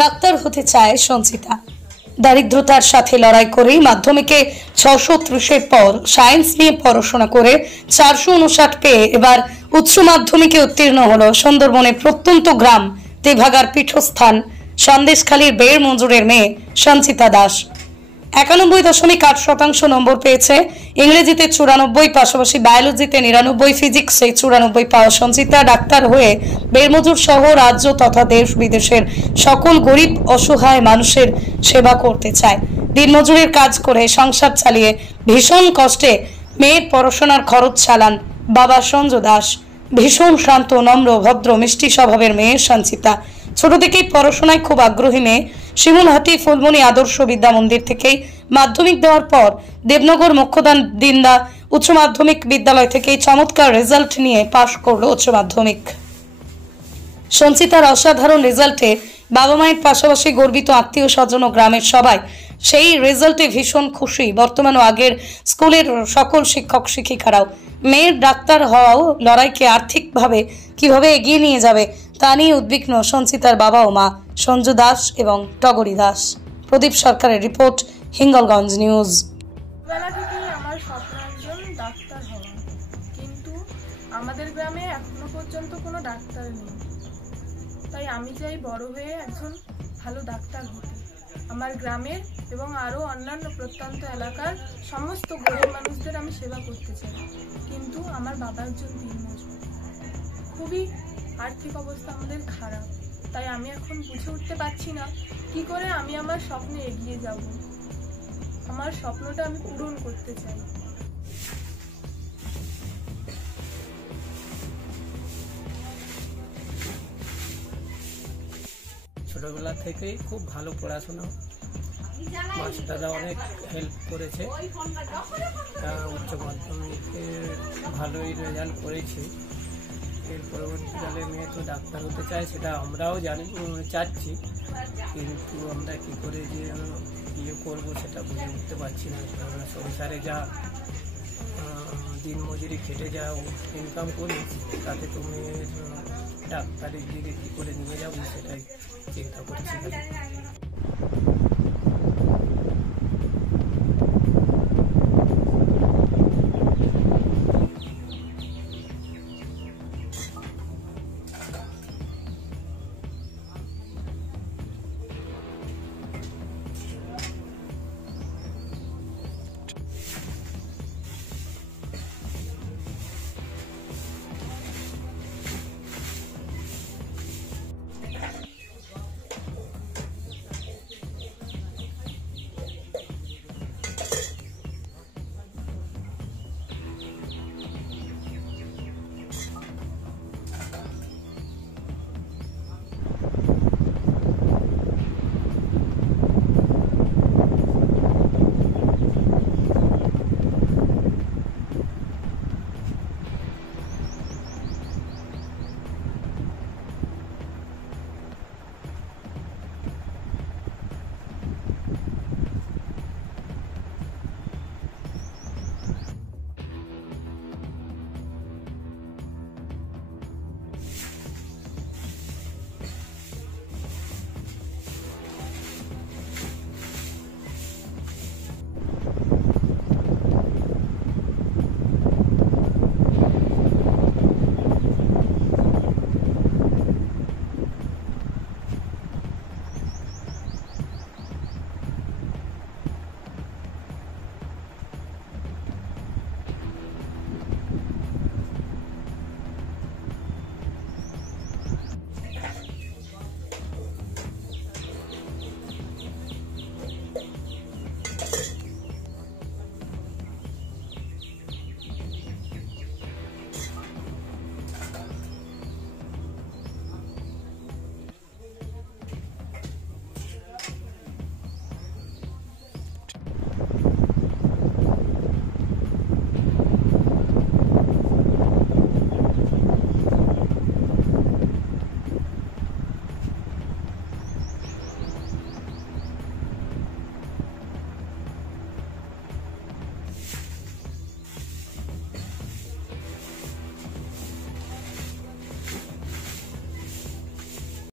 Doctor হতে চায় সঞ্চিতা। দারিদ্রতার সাথে লড়াই করেই মাধ্যমিকে 630-এর পর সায়েন্স নিয়ে পড়াশোনা করে 459 পেয়ে এবার উচ্চ মাধ্যমিকে উত্তীর্ণ হলো সুন্দরবনের প্রত্যন্ত গ্রাম তেভাগার পীঠস্থান সন্দেশখালীর বেড় মঞ্জুরের মেয়ে সঞ্চিতা দাস। 91.8% নম্বর পেয়েছে। ইংরেজিতে 94, পাশাপাশি বায়োলজিতে 99, ফিজিক্সে 94 পাওয়া সঞ্চিতা ডাক্তার হয়ে বেড়মজুর সহ রাজ্য তথা দেশ বিদেশের সকল গরিব অসহায় মানুষের সেবা করতে চায়। দিনমজুরের কাজ করে সংসার চালিয়ে ভীষণ কষ্টে মেয়ের পড়াশোনার খরচ চালান বাবা সঞ্জু দাস। ভীষণ শান্ত, নম্র, ভদ্র, মিষ্টি স্বভাবের মেয়ে সঞ্চিতা। ছোট থেকেই পড়াশোনায় খুব আগ্রহী মেয়ে। শিমুলহাটি ফুলমনি আদর্শ বিদ্যা মন্দির থেকেই মাধ্যমিক দেওয়ার পর দেবনগর মুখ্যদান দিন্দা উচ্চ মাধ্যমিক বিদ্যালয় থেকেই চমৎকার রেজাল্ট নিয়ে পাশ করলো উচ্চ মাধ্যমিক। সঞ্চিতার অসাধারণ রেজাল্টে বাবা মায়ের পাশাপাশি গর্বিত আত্মীয় স্বজন ও গ্রামের সবাই সেই রেজাল্টে ভীষণ খুশি। বর্তমান ও আগের স্কুলের সকল শিক্ষক শিক্ষিকারাও মেয়ের ডাক্তার হওয়াও লড়াইকে আর্থিকভাবে কিভাবে এগিয়ে নিয়ে যাবে তা নিয়ে উদ্বিগ্ন সঞ্চিতার বাবা ও মা সঞ্জু দাস এবং টগরী দাস। প্রদীপ সরকারের রিপোর্ট, হিঙ্গলগঞ্জ নিউজ। বেলা থেকেই আমার স্বপ্ন একজন ডাক্তার হওয়া, কিন্তু আমাদের গ্রামে এখনো পর্যন্ত কোনো ডাক্তার নেই। তাই আমি চাই বড় হয়ে একজন ভালো ডাক্তার হতে। আমার গ্রামের এবং আরও অন্যান্য প্রত্যন্ত এলাকার সমস্ত গরিব মানুষদের আমি সেবা করতে চাই, কিন্তু আমার বাবা একজন দিনমজুর। খুবই আর্থিক অবস্থা আমাদের খারাপ, তাই আমি এখন বুঝে উঠতে পারছি না কি করে আমি আমার স্বপ্নে এগিয়ে যাব। আমার স্বপ্নটা আমি পূরণ করতে চাই। ছোটবেলা থেকেই খুব ভালো পড়াশোনা, মাস্টাররা অনেক হেল্প করেছে। উচ্চ মাধ্যমিকে ভালোই রেজাল্ট করেছি। এর পরবর্তীকালে মেয়ে তো ডাক্তার হতে চায়, সেটা আমরাও চাচ্ছি, কিন্তু আমরা কী করে যে ইয়ে করবো সেটা বুঝে উঠতে পারছি না। সংসারে যা দিনমজুরি খেটে যা ইনকাম করি, তাতে তো মেয়ের ডাক্তারের দিকে কী করে নিয়ে যাবো সেটাই চিন্তা করছি।